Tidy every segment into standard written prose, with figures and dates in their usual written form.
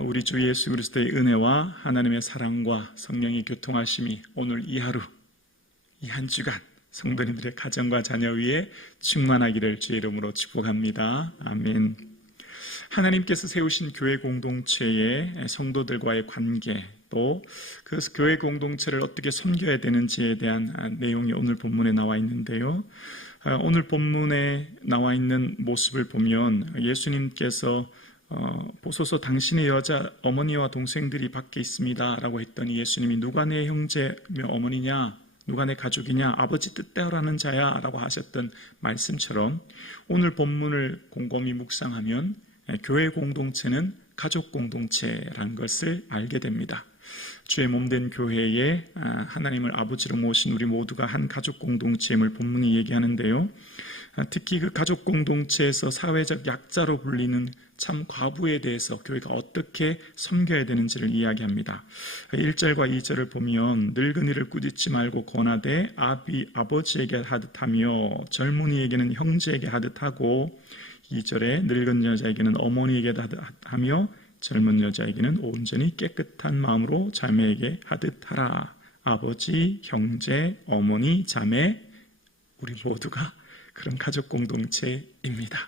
우리 주 예수 그리스도의 은혜와 하나님의 사랑과 성령의 교통하심이 오늘 이 하루, 이 한 주간 성도님들의 가정과 자녀 위에 충만하기를 주의 이름으로 축복합니다. 아멘. 하나님께서 세우신 교회 공동체의 성도들과의 관계, 또 그 교회 공동체를 어떻게 섬겨야 되는지에 대한 내용이 오늘 본문에 나와 있는데요. 오늘 본문에 나와 있는 모습을 보면 예수님께서 보소서 당신의 여자 어머니와 동생들이 밖에 있습니다 라고 했더니 예수님이 누가 내 형제며 어머니냐, 누가 내 가족이냐, 아버지 뜻대로라는 자야 라고 하셨던 말씀처럼 오늘 본문을 곰곰이 묵상하면 교회 공동체는 가족 공동체라는 것을 알게 됩니다. 주의 몸된 교회에 하나님을 아버지로 모신 우리 모두가 한 가족 공동체임을 본문이 얘기하는데요. 특히 그 가족 공동체에서 사회적 약자로 불리는 참 과부에 대해서 교회가 어떻게 섬겨야 되는지를 이야기합니다. 1절과 2절을 보면 늙은이를 꾸짖지 말고 권하되 아버지에게 하듯하며 젊은이에게는 형제에게 하듯하고, 2절에 늙은 여자에게는 어머니에게 하듯하며 젊은 여자에게는 온전히 깨끗한 마음으로 자매에게 하듯하라. 아버지, 형제, 어머니, 자매, 우리 모두가 그런 가족 공동체입니다.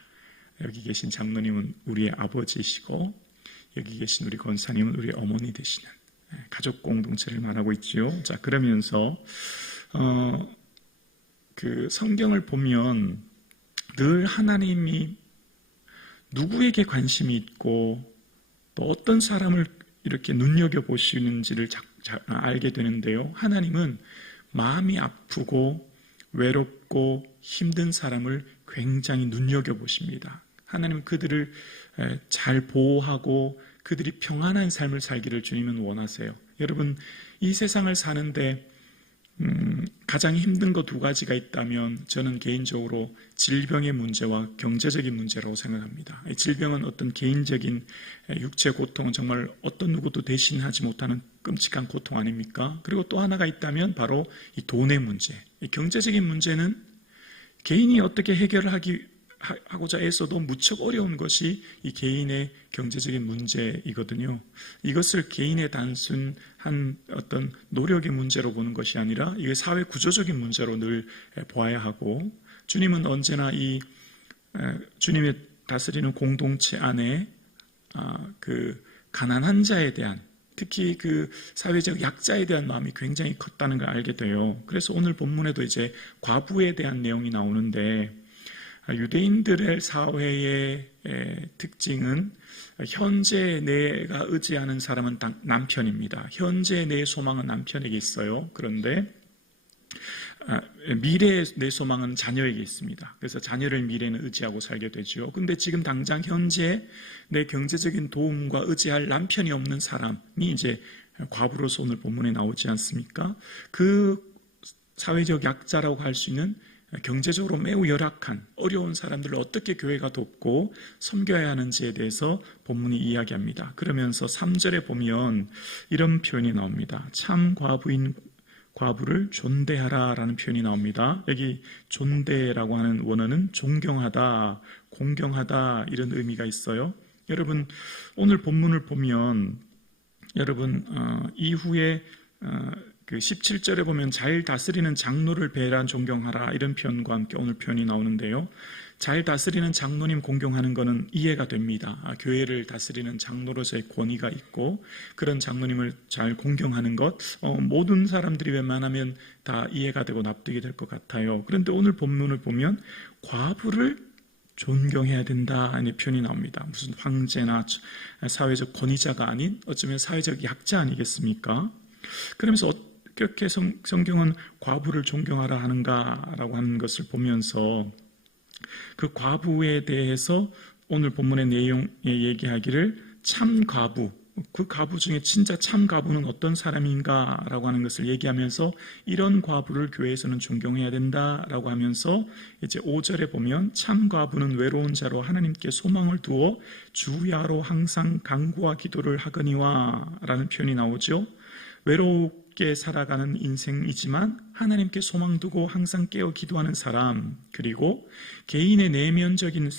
여기 계신 장로님은 우리의 아버지이시고 여기 계신 우리 권사님은 우리 어머니 되시는 가족 공동체를 말하고 있지요. 자, 그러면서 그 성경을 보면 늘 하나님이 누구에게 관심이 있고 또 어떤 사람을 이렇게 눈여겨보시는지를 알게 되는데요. 하나님은 마음이 아프고 외롭고 힘든 사람을 굉장히 눈여겨보십니다. 하나님은 그들을 잘 보호하고 그들이 평안한 삶을 살기를 주님은 원하세요. 여러분, 이 세상을 사는데 가장 힘든 거 두 가지가 있다면 저는 개인적으로 질병의 문제와 경제적인 문제라고 생각합니다. 질병은 어떤 개인적인 육체 고통은 정말 어떤 누구도 대신하지 못하는 끔찍한 고통 아닙니까? 그리고 또 하나가 있다면 바로 이 돈의 문제. 이 경제적인 문제는 개인이 어떻게 해결을 하고자 해서도 무척 어려운 것이 이 개인의 경제적인 문제이거든요. 이것을 개인의 단순한 어떤 노력의 문제로 보는 것이 아니라 이게 사회 구조적인 문제로 늘 보아야 하고, 주님은 언제나 이 주님의 다스리는 공동체 안에 그 가난한 자에 대한, 특히 그 사회적 약자에 대한 마음이 굉장히 컸다는 걸 알게 돼요. 그래서 오늘 본문에도 이제 과부에 대한 내용이 나오는데, 유대인들의 사회의 특징은 현재 내가 의지하는 사람은 남편입니다. 현재 내 소망은 남편에게 있어요. 그런데 미래의 내 소망은 자녀에게 있습니다. 그래서 자녀를 미래는 의지하고 살게 되죠. 근데 지금 당장 현재 내 경제적인 도움과 의지할 남편이 없는 사람이 이제 과부로서 오늘 본문에 나오지 않습니까? 그 사회적 약자라고 할 수 있는 경제적으로 매우 열악한 어려운 사람들을 어떻게 교회가 돕고 섬겨야 하는지에 대해서 본문이 이야기합니다. 그러면서 3절에 보면 이런 표현이 나옵니다. 참 과부인 과부를 존대하라 라는 표현이 나옵니다. 여기 존대라고 하는 원어는 존경하다, 공경하다 이런 의미가 있어요. 여러분, 오늘 본문을 보면 여러분 이후에 그 17절에 보면 잘 다스리는 장로를 배란 존경하라 이런 표현과 함께 오늘 표현이 나오는데요. 잘 다스리는 장로님 공경하는 것은 이해가 됩니다. 교회를 다스리는 장로로서의 권위가 있고 그런 장로님을 잘 공경하는 것, 모든 사람들이 웬만하면 다 이해가 되고 납득이 될 것 같아요. 그런데 오늘 본문을 보면 과부를 존경해야 된다 하는 표현이 나옵니다. 무슨 황제나 사회적 권위자가 아닌 어쩌면 사회적 약자 아니겠습니까? 그러면서 어떻게 성경은 과부를 존경하라 하는가라고 하는 것을 보면서 그 과부에 대해서 오늘 본문의 내용에 얘기하기를 참 과부, 그 과부 중에 진짜 참 과부는 어떤 사람인가라고 하는 것을 얘기하면서 이런 과부를 교회에서는 존경해야 된다라고 하면서 이제 5절에 보면 참 과부는 외로운 자로 하나님께 소망을 두어 주야로 항상 간구와 기도를 하거니와 라는 표현이 나오죠. 외롭게 어렵게 살아가는 인생이지만 하나님께 소망 두고 항상 깨어 기도하는 사람, 그리고 개인의 내면적인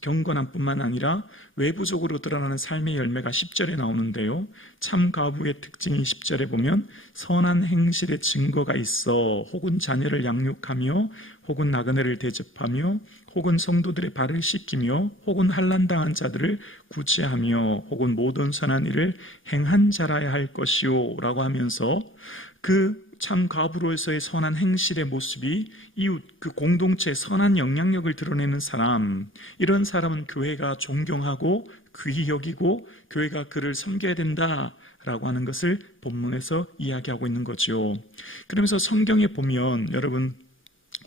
경건함뿐만 아니라 외부적으로 드러나는 삶의 열매가 10절에 나오는데요. 참 과부의 특징이 10절에 보면 선한 행실의 증거가 있어 혹은 자녀를 양육하며 혹은 나그네를 대접하며 혹은 성도들의 발을 씻기며 혹은 환난당한 자들을 구제하며 혹은 모든 선한 일을 행한 자라야 할 것이요 라고 하면서 그 참 과부로서의 선한 행실의 모습이 이웃 그 공동체의 선한 영향력을 드러내는 사람, 이런 사람은 교회가 존경하고 귀히 여기고 교회가 그를 섬겨야 된다라고 하는 것을 본문에서 이야기하고 있는 거죠. 그러면서 성경에 보면 여러분,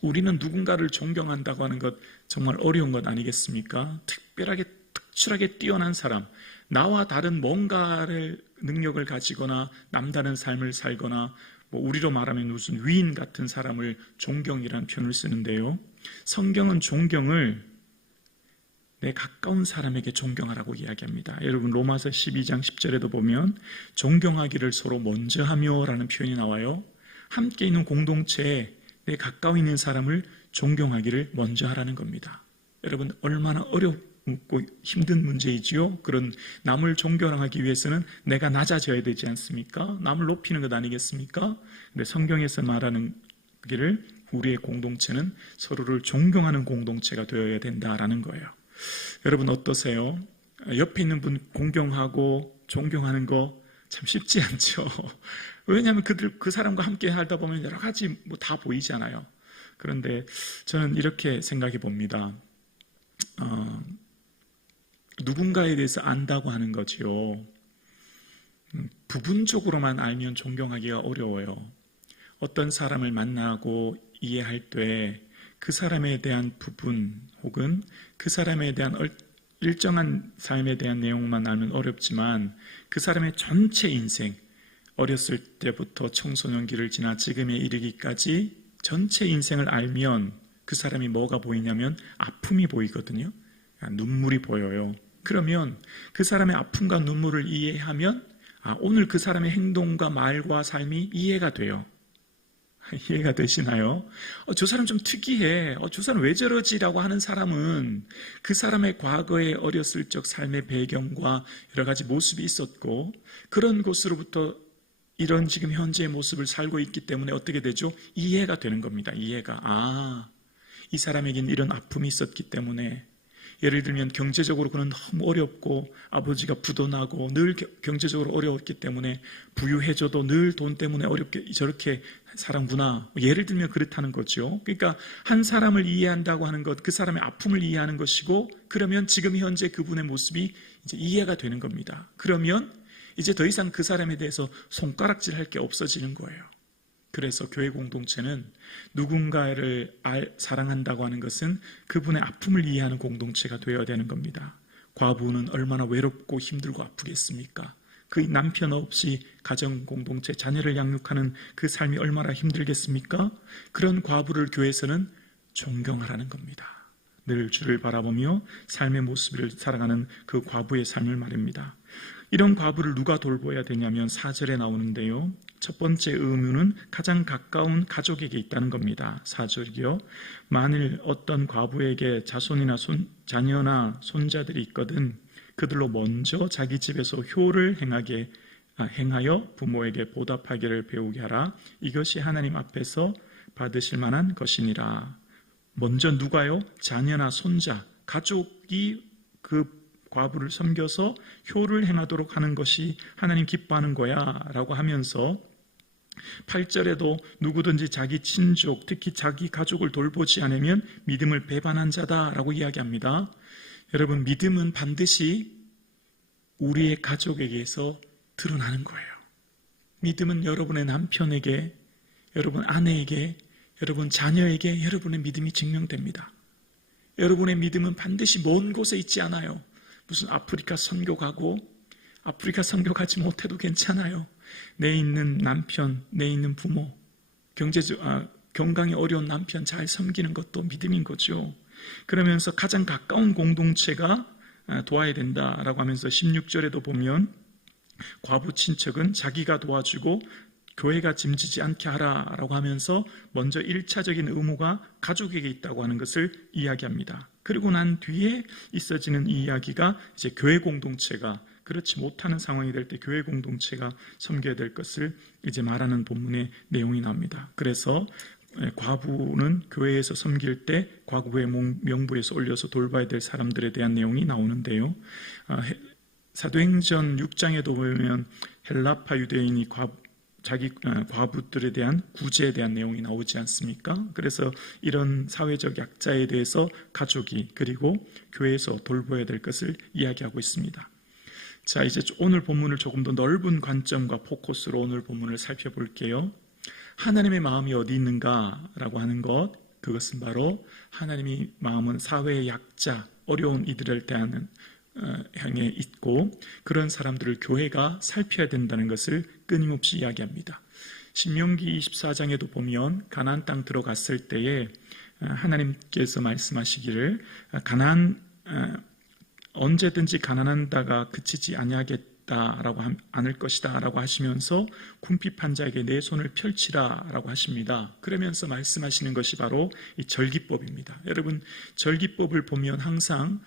우리는 누군가를 존경한다고 하는 것 정말 어려운 것 아니겠습니까? 특별하게 특출하게 뛰어난 사람, 나와 다른 뭔가를 능력을 가지거나 남다른 삶을 살거나 우리로 말하면 무슨 위인 같은 사람을 존경이라는 표현을 쓰는데요. 성경은 존경을 내 가까운 사람에게 존경하라고 이야기합니다. 여러분 로마서 12장 10절에도 보면 존경하기를 서로 먼저 하며 라는 표현이 나와요. 함께 있는 공동체에 내 가까이 있는 사람을 존경하기를 먼저 하라는 겁니다. 여러분 얼마나 어렵고 힘든 문제이지요. 그런 남을 존경하기 위해서는 내가 낮아져야 되지 않습니까? 남을 높이는 것 아니겠습니까? 근데 성경에서 말하는 길을 우리의 공동체는 서로를 존경하는 공동체가 되어야 된다라는 거예요. 여러분 어떠세요? 옆에 있는 분 공경하고 존경하는 거 참 쉽지 않죠. 왜냐하면 그 사람과 함께 살다 보면 여러 가지 다 보이잖아요. 그런데 저는 이렇게 생각해 봅니다. 누군가에 대해서 안다고 하는 거지요. 부분적으로만 알면 존경하기가 어려워요. 어떤 사람을 만나고 이해할 때 그 사람에 대한 부분 혹은 그 사람에 대한 일정한 삶에 대한 내용만 알면 어렵지만 그 사람의 전체 인생, 어렸을 때부터 청소년기를 지나 지금에 이르기까지 전체 인생을 알면 그 사람이 뭐가 보이냐면 아픔이 보이거든요. 눈물이 보여요. 그러면 그 사람의 아픔과 눈물을 이해하면 오늘 그 사람의 행동과 말과 삶이 이해가 돼요. 이해가 되시나요? 저 사람 좀 특이해. 저 사람 왜 저러지라고 하는 사람은 그 사람의 과거의 어렸을 적 삶의 배경과 여러 가지 모습이 있었고 그런 곳으로부터 이런 지금 현재의 모습을 살고 있기 때문에 어떻게 되죠? 이해가 되는 겁니다. 이해가. 이 사람에겐 이런 아픔이 있었기 때문에 예를 들면 경제적으로 그는 너무 어렵고 아버지가 부도나고 늘 경제적으로 어려웠기 때문에 부유해져도 늘 돈 때문에 어렵게 저렇게 살았구나. 예를 들면 그렇다는 거죠. 그러니까 한 사람을 이해한다고 하는 것, 그 사람의 아픔을 이해하는 것이고 그러면 지금 현재 그분의 모습이 이제 이해가 되는 겁니다. 그러면 이제 더 이상 그 사람에 대해서 손가락질할 게 없어지는 거예요. 그래서 교회 공동체는 누군가를 사랑한다고 하는 것은 그분의 아픔을 이해하는 공동체가 되어야 되는 겁니다. 과부는 얼마나 외롭고 힘들고 아프겠습니까? 그 남편 없이 가정 공동체 자녀를 양육하는 그 삶이 얼마나 힘들겠습니까? 그런 과부를 교회에서는 존경하라는 겁니다. 늘 주를 바라보며 삶의 모습을 살아가는 그 과부의 삶을 말입니다. 이런 과부를 누가 돌보아야 되냐면 4절에 나오는데요. 첫 번째 의무는 가장 가까운 가족에게 있다는 겁니다. 4절이요. 만일 어떤 과부에게 자손이나 자녀나 손자들이 있거든 그들로 먼저 자기 집에서 효를 행하여 부모에게 보답하기를 배우게 하라. 이것이 하나님 앞에서 받으실 만한 것이니라. 먼저 누가요? 자녀나 손자, 가족이 그 과부를 섬겨서 효를 행하도록 하는 것이 하나님 기뻐하는 거야 라고 하면서 8절에도 누구든지 자기 친족, 특히 자기 가족을 돌보지 않으면 믿음을 배반한 자다라고 이야기합니다. 여러분, 믿음은 반드시 우리의 가족에게서 드러나는 거예요. 믿음은 여러분의 남편에게, 여러분 아내에게, 여러분 자녀에게 여러분의 믿음이 증명됩니다. 여러분의 믿음은 반드시 먼 곳에 있지 않아요. 무슨 아프리카 선교 가고 아프리카 선교 가지 못해도 괜찮아요. 내 있는 남편, 내 있는 부모, 건강이 어려운 남편 잘 섬기는 것도 믿음인 거죠. 그러면서 가장 가까운 공동체가 도와야 된다라고 하면서 16절에도 보면 과부 친척은 자기가 도와주고 교회가 짐지지 않게 하라라고 하면서 먼저 1차적인 의무가 가족에게 있다고 하는 것을 이야기합니다. 그리고 난 뒤에 있어지는 이 이야기가 이제 교회 공동체가 그렇지 못하는 상황이 될 때 교회 공동체가 섬겨야 될 것을 이제 말하는 본문의 내용이 나옵니다. 그래서 과부는 교회에서 섬길 때 과부의 명부에서 올려서 돌봐야 될 사람들에 대한 내용이 나오는데요. 사도행전 6장에도 보면 헬라파 유대인이 자기 과부들에 대한 구제에 대한 내용이 나오지 않습니까? 그래서 이런 사회적 약자에 대해서 가족이 그리고 교회에서 돌봐야 될 것을 이야기하고 있습니다. 자, 이제 오늘 본문을 조금 더 넓은 관점과 포커스로 오늘 본문을 살펴볼게요. 하나님의 마음이 어디 있는가라고 하는 것, 그것은 바로 하나님의 마음은 사회의 약자, 어려운 이들을 대하는 향해 있고 그런 사람들을 교회가 살펴야 된다는 것을 끊임없이 이야기합니다. 신명기 24장에도 보면 가나안 땅 들어갔을 때에 하나님께서 말씀하시기를 언제든지 가난한다가 그치지 아니하겠다라고 않을 것이다라고 하시면서 궁핍한 자에게 내 손을 펼치라라고 하십니다. 그러면서 말씀하시는 것이 바로 이 절기법입니다. 여러분, 절기법을 보면 항상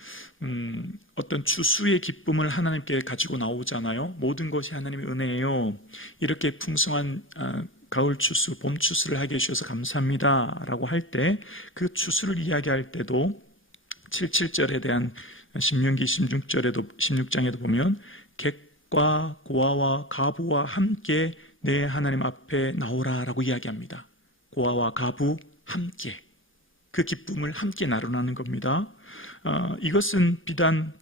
어떤 추수의 기쁨을 하나님께 가지고 나오잖아요. 모든 것이 하나님의 은혜예요. 이렇게 풍성한 가을 추수, 봄 추수를 하게 해주셔서 감사합니다 라고 할 때 그 추수를 이야기할 때도 77절에 대한 신명기 16장에도 보면 객과 고아와 가부와 함께 내 하나님 앞에 나오라 라고 이야기합니다. 고아와 가부 함께 그 기쁨을 함께 나누는 겁니다. 이것은 비단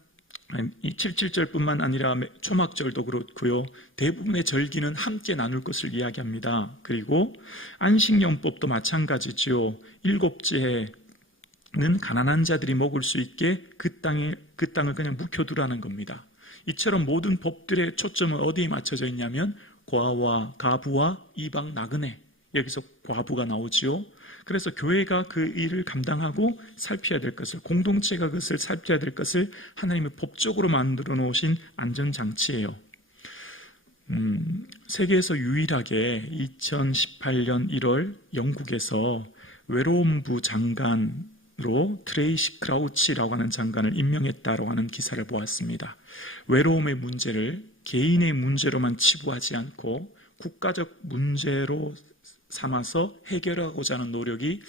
이 77절뿐만 아니라 초막절도 그렇고요. 대부분의 절기는 함께 나눌 것을 이야기합니다. 그리고 안식년법도 마찬가지지요. 7째 는 가난한 자들이 먹을 수 있게 그 땅을 그냥 묵혀두라는 겁니다. 이처럼 모든 법들의 초점은 어디에 맞춰져 있냐면 고아와 가부와 이방 나그네, 여기서 과부가 나오지요. 그래서 교회가 그 일을 감당하고 살펴야 될 것을, 공동체가 그것을 살펴야 될 것을 하나님의 법적으로 만들어 놓으신 안전장치예요. 세계에서 유일하게 2018년 1월 영국에서 외로움부 장관 로 트레이시 크라우치라고 하는 장관을 임명했다라고 하는 기사를 보았습니다. 외로움의 문제를 개인의 문제로만 치부하지 않고 국가적 문제로 삼아서 해결하고자 하는 노력이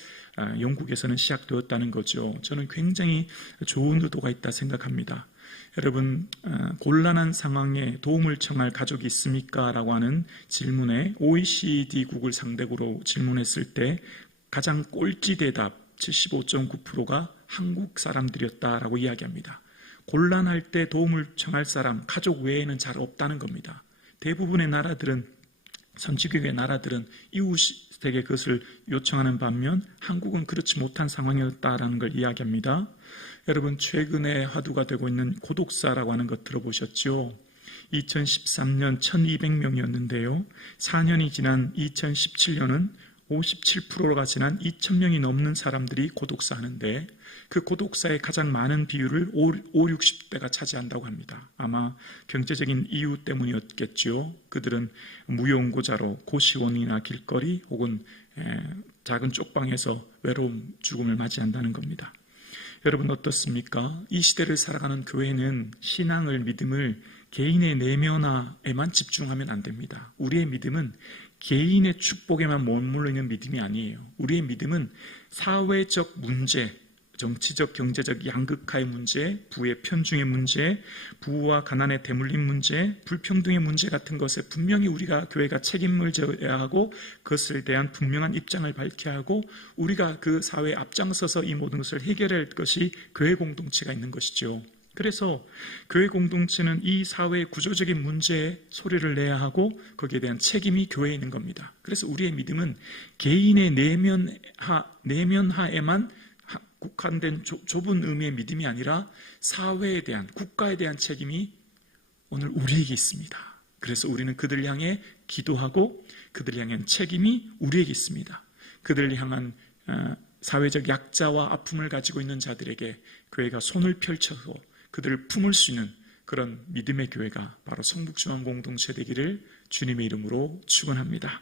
영국에서는 시작되었다는 거죠. 저는 굉장히 좋은 의도가 있다 생각합니다. 여러분, 곤란한 상황에 도움을 청할 가족이 있습니까? 라고 하는 질문에 OECD국을 상대로 질문했을 때 가장 꼴찌 대답 75.9%가 한국 사람들이었다라고 이야기합니다. 곤란할 때 도움을 청할 사람, 가족 외에는 잘 없다는 겁니다. 대부분의 나라들은, 선진국의 나라들은 이웃에게 그것을 요청하는 반면 한국은 그렇지 못한 상황이었다라는 걸 이야기합니다. 여러분, 최근에 화두가 되고 있는 고독사라고 하는 것 들어보셨죠? 2013년 1200명이었는데요. 4년이 지난 2017년은 57%가 지난 2,000명이 넘는 사람들이 고독사 하는데 그 고독사의 가장 많은 비율을 60대가 차지한다고 합니다. 아마 경제적인 이유 때문이었겠죠. 그들은 무용고자로 고시원이나 길거리 혹은 작은 쪽방에서 외로움, 죽음을 맞이한다는 겁니다. 여러분 어떻습니까? 이 시대를 살아가는 교회는 신앙을, 믿음을 개인의 내면화에만 집중하면 안 됩니다. 우리의 믿음은 개인의 축복에만 머물러 있는 믿음이 아니에요. 우리의 믿음은 사회적 문제, 정치적, 경제적 양극화의 문제, 부의 편중의 문제, 부와 가난의 대물림 문제, 불평등의 문제 같은 것에 분명히 우리가 교회가 책임을 져야 하고 그것에 대한 분명한 입장을 밝혀야 하고 우리가 그 사회에 앞장서서 이 모든 것을 해결할 것이 교회 공동체가 있는 것이죠. 그래서 교회 공동체는 이 사회의 구조적인 문제에 소리를 내야 하고 거기에 대한 책임이 교회에 있는 겁니다. 그래서 우리의 믿음은 개인의 내면화에만 국한된 좁은 의미의 믿음이 아니라 사회에 대한, 국가에 대한 책임이 오늘 우리에게 있습니다. 그래서 우리는 그들을 향해 기도하고 그들을 향한 책임이 우리에게 있습니다. 그들을 향한 사회적 약자와 아픔을 가지고 있는 자들에게 교회가 손을 펼쳐서 그들을 품을 수 있는 그런 믿음의 교회가 바로 성북중앙 공동체 되기를 주님의 이름으로 축원합니다.